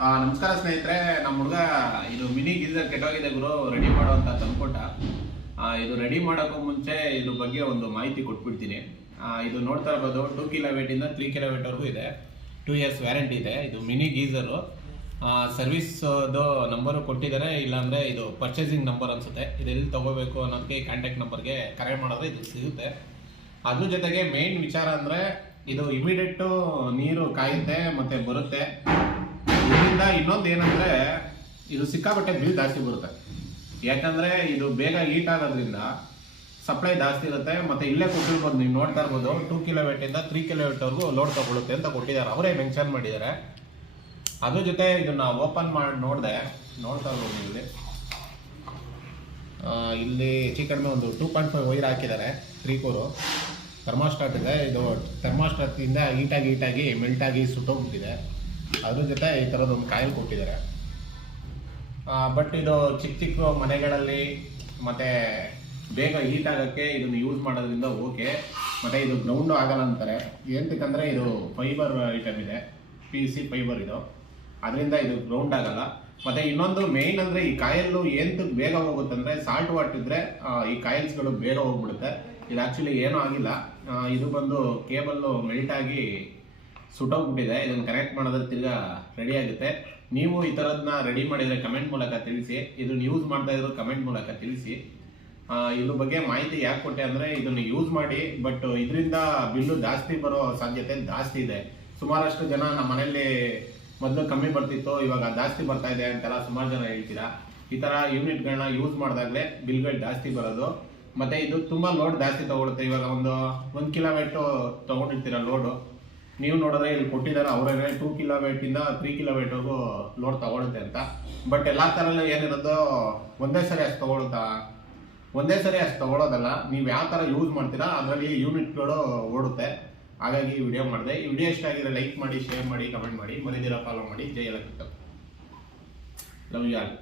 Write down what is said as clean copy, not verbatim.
ನಮಸ್ಕಾರ ಸ್ನೇಹಿತರೆ, ನಮ್ಮ ಹುಡುಗ ಇದು ಮಿನಿ ಗೀಸರ್ ಕೆಟ್ಟೋಗಿದೆ ಗುರು, ರೆಡಿ ಮಾಡೋ ಅಂತ ತಂದ್ಕೊಟ್ಟ. ಇದು ರೆಡಿ ಮಾಡೋಕ್ಕೂ ಮುಂಚೆ ಇದ್ರ ಬಗ್ಗೆ ಒಂದು ಮಾಹಿತಿ ಕೊಟ್ಬಿಡ್ತೀನಿ. ಇದು ನೋಡ್ತಾ ಇರ್ಬೋದು 2 kW ಇಂದ 3 kW ವರೆಗೂ ಇದೆ. 2 years ವ್ಯಾರಂಟಿ ಇದೆ. ಇದು ಮಿನಿ ಗೀಸರು. ಸರ್ವಿಸ್ದು ನಂಬರು ಕೊಟ್ಟಿದ್ದಾರೆ, ಇಲ್ಲಾಂದರೆ ಇದು ಪರ್ಚೇಸಿಂಗ್ ನಂಬರ್ ಅನಿಸುತ್ತೆ. ಇದೆಲ್ಲಿ ತೊಗೋಬೇಕು ಅನ್ನೋದಕ್ಕೆ ಕಾಂಟ್ಯಾಕ್ಟ್ ನಂಬರ್ಗೆ ಕರೆ ಮಾಡಿದ್ರೆ ಇದು ಸಿಗುತ್ತೆ. ಅದ್ರ ಜೊತೆಗೆ ಮೇನ್ ವಿಚಾರ ಅಂದರೆ ಇದು ಇಮಿಡಿಯೇಟು ನೀರು ಕಾಯುತ್ತೆ ಮತ್ತು ಬರುತ್ತೆ. ಇದರಿಂದ ಇನ್ನೊಂದು ಏನಂದರೆ ಇದು ಸಿಕ್ಕಾಪಟ್ಟೆ ಬಿಲ್ ಜಾಸ್ತಿ ಬರುತ್ತೆ. ಯಾಕಂದರೆ ಇದು ಬೇಗ ಹೀಟ್ ಆಗೋದ್ರಿಂದ ಸಪ್ಲೈ ಜಾಸ್ತಿ ಇರುತ್ತೆ. ಮತ್ತು ಇಲ್ಲೇ ಕೊಟ್ಟಿರ್ಬೋದು, ನೀವು ನೋಡ್ತಾ ಇರ್ಬೋದು 2 kW ಇಂದ 3 kW ವರೆಗೂ ಲೋಡ್ ತಗೊಳುತ್ತೆ ಅಂತ ಕೊಟ್ಟಿದ್ದಾರೆ, ಅವರೇ ಮೆನ್ಷನ್ ಮಾಡಿದ್ದಾರೆ. ಅದ್ರ ಜೊತೆ ಇದನ್ನು ಓಪನ್ ಮಾಡಿ ನೋಡ್ತಾ ಇರ್ಬೋದು ಇಲ್ಲಿ. ಇಲ್ಲಿ ಹೆಚ್ಚು ಕಡಿಮೆ ಒಂದು 2.5 ವೈರ್ ಹಾಕಿದ್ದಾರೆ, 3 ಕೋರು. ಥರ್ಮಾಸ್ಟಾಟ್ ಇದೆ. ಇದು ಥರ್ಮಾಸ್ಟಾಟಿಂದ ಹೀಟಾಗಿ ಮೆಲ್ಟಾಗಿ ಸುಟ್ಟೋಗ್ಬಿಟ್ಟಿದೆ. ಅದ್ರ ಜೊತೆ ಈ ಥರದೊಂದು ಕಾಯಿಲ್ ಕೊಟ್ಟಿದ್ದಾರೆ. ಬಟ್ ಇದು ಚಿಕ್ಕ ಮನೆಗಳಲ್ಲಿ ಮತ್ತು ಬೇಗ ಹೀಟ್ ಆಗೋಕ್ಕೆ ಇದನ್ನು ಯೂಸ್ ಮಾಡೋದ್ರಿಂದ ಓಕೆ. ಮತ್ತು ಇದು ಗ್ರೌಂಡು ಆಗಲ್ಲ ಅಂತಾರೆ. ಏನಂತಂದರೆ ಇದು ಫೈಬರ್ ಐಟಮ್ ಇದೆ, PVC ಫೈಬರ್ ಇದು, ಅದರಿಂದ ಇದು ಗ್ರೌಂಡ್ ಆಗಲ್ಲ. ಮತ್ತು ಇನ್ನೊಂದು ಮೇಯ್ನ್ ಅಂದರೆ ಈ ಕಾಯಿಲ್ಲು ಏನಕ್ಕೆ ಬೇಗ ಹೋಗುತ್ತಂದರೆ ಸಾಲ್ಟ್ ವಾಟ್ ಇದ್ದರೆ ಈ ಕಾಯಿಲ್ಸ್ಗಳು ಬೇಗ ಹೋಗ್ಬಿಡುತ್ತೆ. ಇದು ಆ್ಯಕ್ಚುಲಿ ಏನೂ ಆಗಿಲ್ಲ. ಇದು ಬಂದು ಕೇಬಲ್ಲು ಮೆಲ್ಟಾಗಿ ಸುಟ್ಟೋಗ್ಬಿಟ್ಟಿದೆ. ಇದನ್ನು ಕನೆಕ್ಟ್ ಮಾಡೋದ್ರೆ ತಿರ್ಗಾ ರೆಡಿ ಆಗುತ್ತೆ. ನೀವು ಈ ಥರದನ್ನ ರೆಡಿ ಮಾಡಿದರೆ ಕಮೆಂಟ್ ಮೂಲಕ ತಿಳಿಸಿ. ಇದನ್ನು ಯೂಸ್ ಮಾಡ್ತಾ ಇದ್ರು ಕಮೆಂಟ್ ಮೂಲಕ ತಿಳಿಸಿ. ಇದ್ರ ಬಗ್ಗೆ ಮಾಹಿತಿ ಯಾಕೆ ಕೊಟ್ಟೆ ಅಂದರೆ ಇದನ್ನು ಯೂಸ್ ಮಾಡಿ, ಬಟ್ ಇದರಿಂದ ಬಿಲ್ಲು ಜಾಸ್ತಿ ಬರೋ ಸಾಧ್ಯತೆ ಜಾಸ್ತಿ ಇದೆ. ಸುಮಾರಷ್ಟು ಜನ ನಮ್ಮ ಮನೆಯಲ್ಲಿ ಮೊದಲು ಕಮ್ಮಿ ಬರ್ತಿತ್ತು, ಇವಾಗ ಜಾಸ್ತಿ ಬರ್ತಾ ಇದೆ ಅಂತೆಲ್ಲ ಸುಮಾರು ಜನ ಹೇಳ್ತೀರಾ. ಈ ಥರ ಯೂನಿಟ್ಗಳನ್ನ ಯೂಸ್ ಮಾಡಿದಾಗಲೇ ಬಿಲ್ಗಳು ಜಾಸ್ತಿ ಬರೋದು. ಮತ್ತು ಇದು ತುಂಬ ಲೋಡ್ ಜಾಸ್ತಿ ತೊಗೊಳುತ್ತೆ. ಇವಾಗ ಒಂದು 1 kW ತೊಗೊಂಡಿರ್ತೀರ ಲೋಡು, ನೀವು ನೋಡಿದ್ರೆ ಇಲ್ಲಿ ಕೊಟ್ಟಿದ್ದಾರೆ ಅವರೇ 2 kW ಇಂದ 3 kW ವರೆಗೂ ಲೋಡ್ ತೊಗೊಳುತ್ತೆ ಅಂತ. ಬಟ್ ಎಲ್ಲ ಥರಲ್ಲೂ ಏನಿರೋದು ಒಂದೇ ಸರಿ ಅಷ್ಟು ತೊಗೊಳೋದಲ್ಲ. ನೀವು ಯಾವ ಥರ ಯೂಸ್ ಮಾಡ್ತೀರಾ ಅದರಲ್ಲಿ ಯೂನಿಟ್ಗಳು ಓಡುತ್ತೆ. ಹಾಗಾಗಿ ಈ ವಿಡಿಯೋ ಮಾಡಿದೆ. ಈ ವಿಡಿಯೋ ಇಷ್ಟ ಆಗಿದ್ರೆ ಲೈಕ್ ಮಾಡಿ, ಶೇರ್ ಮಾಡಿ, ಕಮೆಂಟ್ ಮಾಡಿ, ಮರಿದಿರ ಫಾಲೋ ಮಾಡಿ. Jai electrical. Love you all.